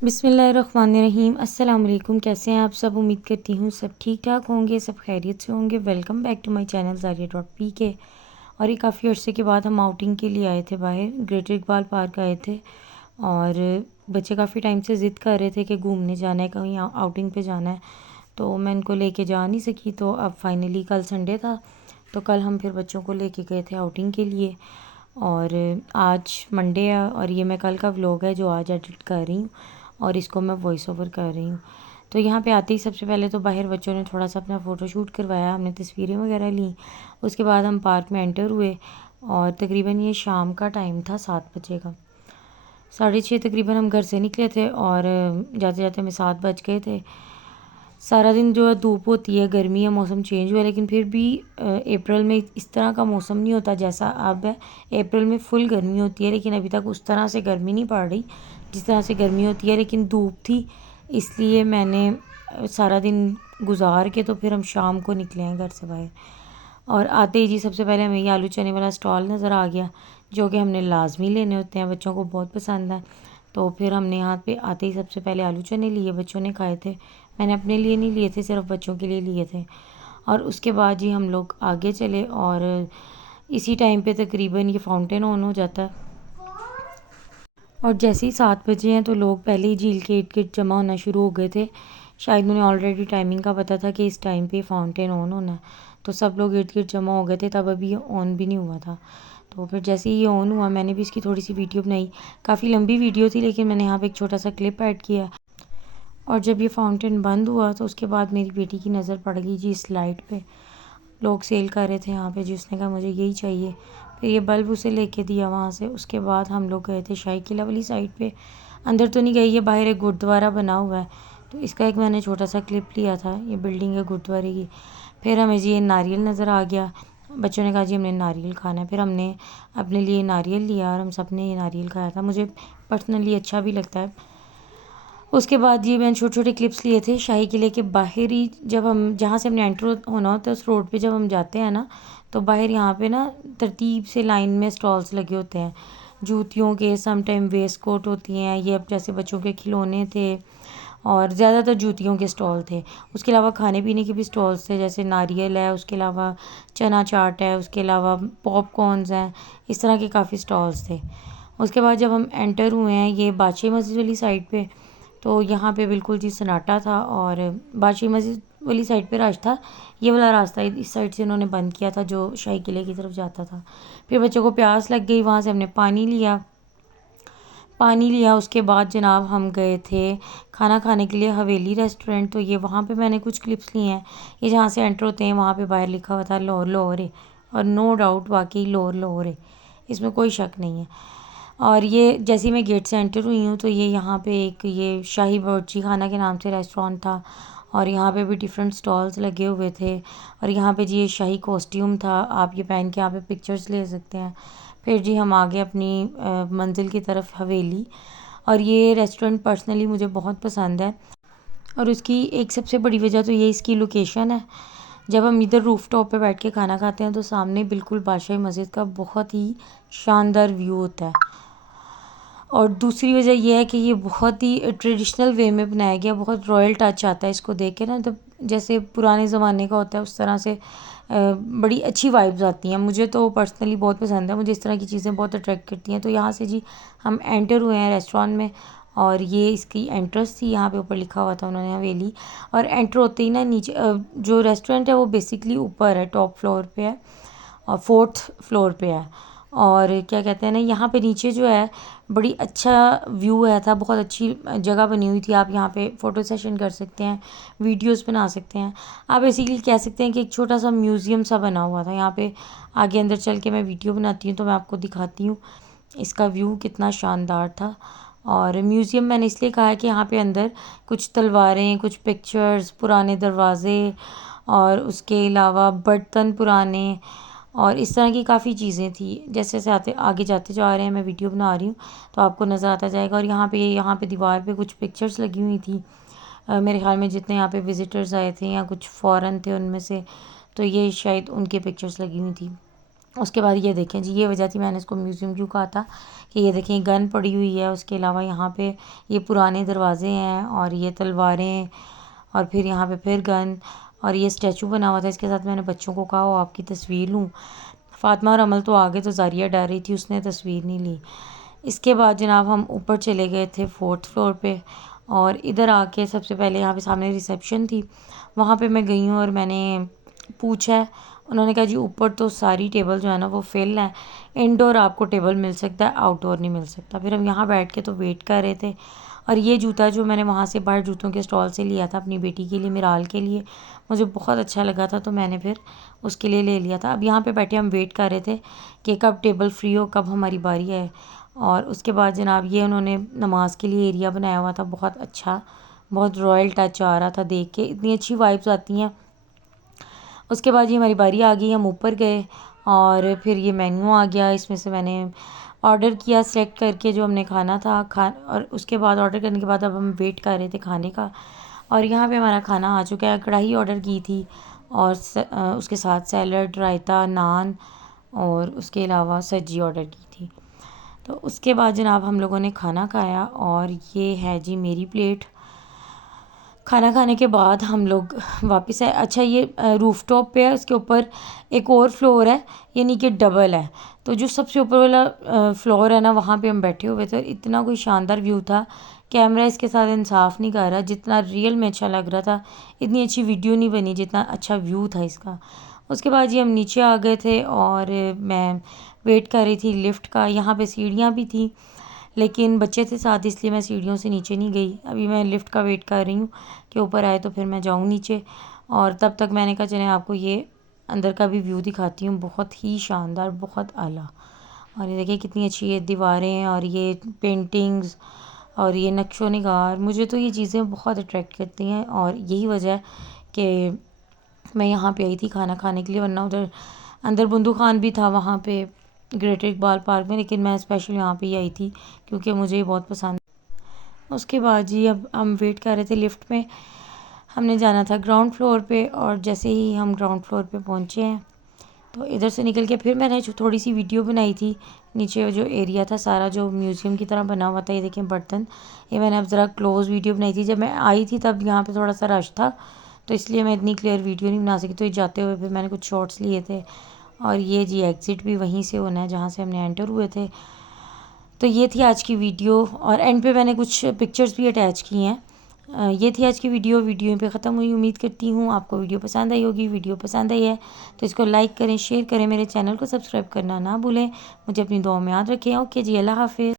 बिस्मिल्लाहिर्रहमानिर्रहीम। अस्सलाम वालेकुम। कैसे हैं आप सब? उम्मीद करती हूँ सब ठीक ठाक होंगे, सब खैरियत से होंगे। Welcome back to my channel ज़ारिया.pk। और ये काफ़ी अर्से के बाद हम आउटिंग के लिए आए थे, बाहर ग्रेटर इकबाल पार्क आए थे। और बच्चे काफ़ी टाइम से ज़िद कर रहे थे कि घूमने जाना है, कहीं आउटिंग पे जाना है। तो मैं इनको लेके जा नहीं सकी। तो अब फाइनली कल संडे था, तो कल हम फिर बच्चों को लेके गए थे आउटिंग के लिए। और आज मंडे है और ये मैं कल का व्लॉग है जो आज एडिट कर रही हूँ और इसको मैं वॉइस ओवर कर रही हूँ। तो यहाँ पे आते ही सबसे पहले तो बाहर बच्चों ने थोड़ा सा अपना फ़ोटो शूट करवाया, हमने तस्वीरें वगैरह ली। उसके बाद हम पार्क में एंटर हुए और तकरीबन ये शाम का टाइम था, 7 बजे का। 6:30 तकरीबन हम घर से निकले थे और जाते जाते हमें 7 बज गए थे। सारा दिन जो है धूप होती है, गर्मी है, मौसम चेंज हुआ है, लेकिन फिर भी अप्रैल में इस तरह का मौसम नहीं होता जैसा अब है। अप्रैल में फुल गर्मी होती है, लेकिन अभी तक उस तरह से गर्मी नहीं पड़ रही जिस तरह से गर्मी होती है। लेकिन धूप थी, इसलिए मैंने सारा दिन गुजार के तो फिर हम शाम को निकले हैं घर से बाहर। और आते ही जी सबसे पहले हमें ये आलू चने वाला स्टॉल नज़र आ गया, जो कि हमने लाजमी लेने होते हैं, बच्चों को बहुत पसंद है। तो फिर हमने यहाँ पे आते ही सबसे पहले आलू चने लिए, बच्चों ने खाए थे। मैंने अपने लिए नहीं लिए थे, सिर्फ बच्चों के लिए लिए थे। और उसके बाद जी हम लोग आगे चले और इसी टाइम पे तकरीबन ये फाउंटेन ऑन हो जाता है। और जैसे ही 7 बजे हैं तो लोग पहले ही झील के इर्द गिर्द जमा होना शुरू हो गए थे। शायद उन्हें ऑलरेडी टाइमिंग का पता था कि इस टाइम पे फाउंटेन ऑन होना है, तो सब लोग इर्द गिर्द जमा हो गए थे। तब अभी ये ऑन भी नहीं हुआ था। तो फिर जैसे ही ये ऑन हुआ मैंने भी इसकी थोड़ी सी वीडियो बनाई। काफ़ी लंबी वीडियो थी, लेकिन मैंने यहाँ पे एक छोटा सा क्लिप ऐड किया। और जब ये फाउंटेन बंद हुआ तो उसके बाद मेरी बेटी की नज़र पड़ गई जी इस लाइट पे। लोग सेल कर रहे थे यहाँ पे जी, उसने कहा मुझे यही चाहिए। फिर ये बल्ब उसे लेके दिया वहाँ से। उसके बाद हम लोग गए थे शाही किला वाली साइड पे। अंदर तो नहीं गई, ये बाहर एक गुरुद्वारा बना हुआ है, तो इसका एक मैंने छोटा सा क्लिप लिया था। ये बिल्डिंग है गुरुद्वारे की। फिर हमें जी ये नारियल नज़र आ गया। बच्चों ने कहा जी हमने नारियल खाना है। फिर हमने अपने लिए नारियल लिया और हम सब ने ये नारियल खाया था। मुझे पर्सनली अच्छा भी लगता है। उसके बाद ये मैंने छोटे छोटे क्लिप्स लिए थे शाही किले के बाहर ही। जब हम जहाँ से हमने एंटर होना होता है उस रोड पे जब हम जाते हैं ना, तो बाहर यहाँ पे ना तरतीब से लाइन में स्टॉल्स लगे होते हैं जूतियों के। सम टाइम वेस्ट कोट होती हैं, ये अब जैसे बच्चों के खिलौने थे और ज़्यादातर जूतियों के स्टॉल थे। उसके अलावा खाने पीने के भी स्टॉल्स थे, जैसे नारियल है, उसके अलावा चना चाट है, उसके अलावा पॉपकॉर्नस हैं। इस तरह के काफ़ी स्टॉल्स थे। उसके बाद जब हम एंटर हुए हैं ये बादशाही मस्जिद वाली साइड पे, तो यहाँ पे बिल्कुल जी सन्नाटा था। और बादशाही मस्जिद वाली साइड पे रश था। ये वाला रास्ता इस साइड से इन्होंने बंद किया था जो शाही किले की तरफ जाता था। फिर बच्चों को प्यास लग गई, वहाँ से हमने पानी लिया। उसके बाद जनाब हम गए थे खाना खाने के लिए हवेली रेस्टोरेंट। तो ये वहाँ पे मैंने कुछ क्लिप्स लिए हैं। ये जहाँ से एंटर होते हैं वहाँ पे बाहर लिखा हुआ था लाहौर लाहौर है। और नो डाउट वाकई लाहौर लाहौर है, इसमें कोई शक नहीं है। और ये जैसे ही मैं गेट से एंटर हुई हूँ तो ये यहाँ पे एक ये शाही बावर्ची खाना के नाम से रेस्टोरेंट था। और यहाँ पे भी डिफरेंट स्टॉल्स लगे हुए थे। और यहाँ पे जी ये शाही कॉस्ट्यूम था, आप ये पहन के यहाँ पे पिक्चर्स ले सकते हैं। फिर जी हम आ गए अपनी मंजिल की तरफ, हवेली। और ये रेस्टोरेंट पर्सनली मुझे बहुत पसंद है और उसकी एक सबसे बड़ी वजह तो ये इसकी लोकेशन है। जब हम इधर रूफ टॉप पे बैठ के खाना खाते हैं तो सामने बिल्कुल बादशाही मस्जिद का बहुत ही शानदार व्यू होता है। और दूसरी वजह यह है कि ये बहुत ही ट्रेडिशनल वे में बनाया गया, बहुत रॉयल टच आता है इसको देख के ना, तो जैसे पुराने ज़माने का होता है उस तरह से बड़ी अच्छी वाइब्स आती हैं। मुझे तो पर्सनली बहुत पसंद है, मुझे इस तरह की चीज़ें बहुत अट्रैक्ट करती हैं। तो यहाँ से जी हम एंटर हुए हैं रेस्टोरेंट में और ये इसकी एंट्रेंस थी। यहाँ पे ऊपर लिखा हुआ था उन्होंने हवेली। और एंटर होते ही ना नीचे जो रेस्टोरेंट है वो बेसिकली ऊपर है, टॉप फ्लोर पे है और 4th फ्लोर पे है। और क्या कहते हैं ना, यहाँ पे नीचे जो है बड़ी अच्छा व्यू है था, बहुत अच्छी जगह बनी हुई थी। आप यहाँ पे फ़ोटो सेशन कर सकते हैं, वीडियोस बना सकते हैं। आप बेसिकली कह सकते हैं कि एक छोटा सा म्यूज़ियम सा बना हुआ था यहाँ पे। आगे अंदर चल के मैं वीडियो बनाती हूँ तो मैं आपको दिखाती हूँ इसका व्यू कितना शानदार था। और म्यूज़ियम मैंने इसलिए कहा है कि यहाँ पे अंदर कुछ तलवारें, कुछ पिक्चर्स, पुराने दरवाज़े और उसके अलावा बर्तन पुराने और इस तरह की काफ़ी चीज़ें थी। जैसे जैसे आगे जाते जा रहे हैं, मैं वीडियो बना रही हूँ तो आपको नज़र आता जाएगा। और यहाँ पे दीवार पे कुछ पिक्चर्स लगी हुई थी। मेरे ख्याल में जितने यहाँ पे विज़िटर्स आए थे या कुछ फ़ॉरेन थे उनमें से, तो ये शायद उनके पिक्चर्स लगी हुई थी। उसके बाद ये देखें जी, ये वजह थी मैंने इसको म्यूज़ियम क्यों कहा था कि ये देखें गन पड़ी हुई है। उसके अलावा यहाँ पे ये पुराने दरवाजे हैं और ये तलवारें और फिर यहाँ पे फिर गन और ये स्टैचू बना हुआ था। इसके साथ मैंने बच्चों को कहा वो आपकी तस्वीर लूँ। फ़ातिमा और अमल तो आगे, तो ज़ारिया डर रही थी, उसने तस्वीर नहीं ली। इसके बाद जनाब हम ऊपर चले गए थे 4th फ्लोर पे और इधर आके सबसे पहले यहाँ पे सामने रिसेप्शन थी, वहाँ पे मैं गई हूँ और मैंने पूछा है। उन्होंने कहा जी ऊपर तो सारी टेबल जो है ना वो फिल है, इंडोर आपको टेबल मिल सकता है, आउटडोर नहीं मिल सकता। फिर हम यहाँ बैठ के तो वेट कर रहे थे और ये जूता जो मैंने वहाँ से बाहर जूतों के स्टॉल से लिया था अपनी बेटी के लिए, मिराल के लिए, मुझे बहुत अच्छा लगा था तो मैंने फिर उसके लिए ले लिया था। अब यहाँ पे बैठे हम वेट कर रहे थे कि कब टेबल फ्री हो, कब हमारी बारी है। और उसके बाद जनाब ये उन्होंने नमाज के लिए एरिया बनाया हुआ था, बहुत अच्छा, बहुत रॉयल टच आ रहा था देख के, इतनी अच्छी वाइब्स आती हैं। उसके बाद ये हमारी बारी आ गई, हम ऊपर गए और फिर ये मेन्यू आ गया, इसमें से मैंने ऑर्डर किया सेलेक्ट करके जो हमने खाना था और उसके बाद ऑर्डर करने के बाद अब हम वेट कर रहे थे खाने का। और यहाँ पे हमारा खाना आ चुका है, कढ़ाई ऑर्डर की थी और उसके साथ सैलड, रायता, नान और उसके अलावा सब्जी ऑर्डर की थी। तो उसके बाद जनाब हम लोगों ने खाना खाया और ये है जी मेरी प्लेट। खाना खाने के बाद हम लोग वापस आए। अच्छा ये रूफ़टॉप पे है, उसके ऊपर एक और फ्लोर है, यानी कि डबल है। तो जो सबसे ऊपर वाला फ्लोर है ना, वहाँ पे हम बैठे हुए थे। इतना कोई शानदार व्यू था, कैमरा इसके साथ इंसाफ नहीं कर रहा, जितना रियल में अच्छा लग रहा था इतनी अच्छी वीडियो नहीं बनी जितना अच्छा व्यू था इसका। उसके बाद ये हम नीचे आ गए थे और मैं वेट कर रही थी लिफ्ट का। यहाँ पे सीढ़ियाँ भी थी लेकिन बच्चे थे साथ, इसलिए मैं सीढ़ियों से नीचे नहीं गई। अभी मैं लिफ्ट का वेट कर रही हूँ कि ऊपर आए तो फिर मैं जाऊँ नीचे। और तब तक मैंने कहा चलें आपको ये अंदर का भी व्यू दिखाती हूँ, बहुत ही शानदार, बहुत आला। और ये देखिए कितनी अच्छी ये दीवारें और ये पेंटिंग्स और ये नक्शो निगार, मुझे तो ये चीज़ें बहुत अट्रैक्ट करती हैं और यही वजह है कि मैं यहाँ पे आई थी खाना खाने के लिए। वरना उधर अंदर बुंदू खान भी था वहाँ पे ग्रेटर इकबाल पार्क में, लेकिन मैं स्पेशल यहाँ पे ही आई थी क्योंकि मुझे ये बहुत पसंद। उसके बाद जी अब हम वेट कर रहे थे लिफ्ट में, हमने जाना था ग्राउंड फ्लोर पे और जैसे ही हम ग्राउंड फ्लोर पे पहुँचे हैं तो इधर से निकल के फिर मैंने जो थोड़ी सी वीडियो बनाई थी। नीचे जो एरिया था सारा जो म्यूज़ियम की तरह बना हुआ था, ये देखें बर्तन, ये मैंने अब ज़रा क्लोज़ वीडियो बनाई थी। जब मैं आई थी तब यहाँ पे थोड़ा सा रश था तो इसलिए मैं इतनी क्लियर वीडियो नहीं बना सकी, तो ये जाते हुए फिर मैंने कुछ शॉर्ट्स लिए थे। और ये जी एग्ज़िट भी वहीं से होना है जहाँ से हमने एंटर हुए थे। तो ये थी आज की वीडियो और एंड पे मैंने कुछ पिक्चर्स भी अटैच की हैं। ये थी आज की वीडियो, वीडियो पे ख़त्म हुई। उम्मीद करती हूँ आपको वीडियो पसंद आई होगी। वीडियो पसंद आई है तो इसको लाइक करें, शेयर करें, मेरे चैनल को सब्सक्राइब करना ना भूलें। मुझे अपनी दुआ में याद रखें। ओके जी, अल्लाह हाफ़िज़।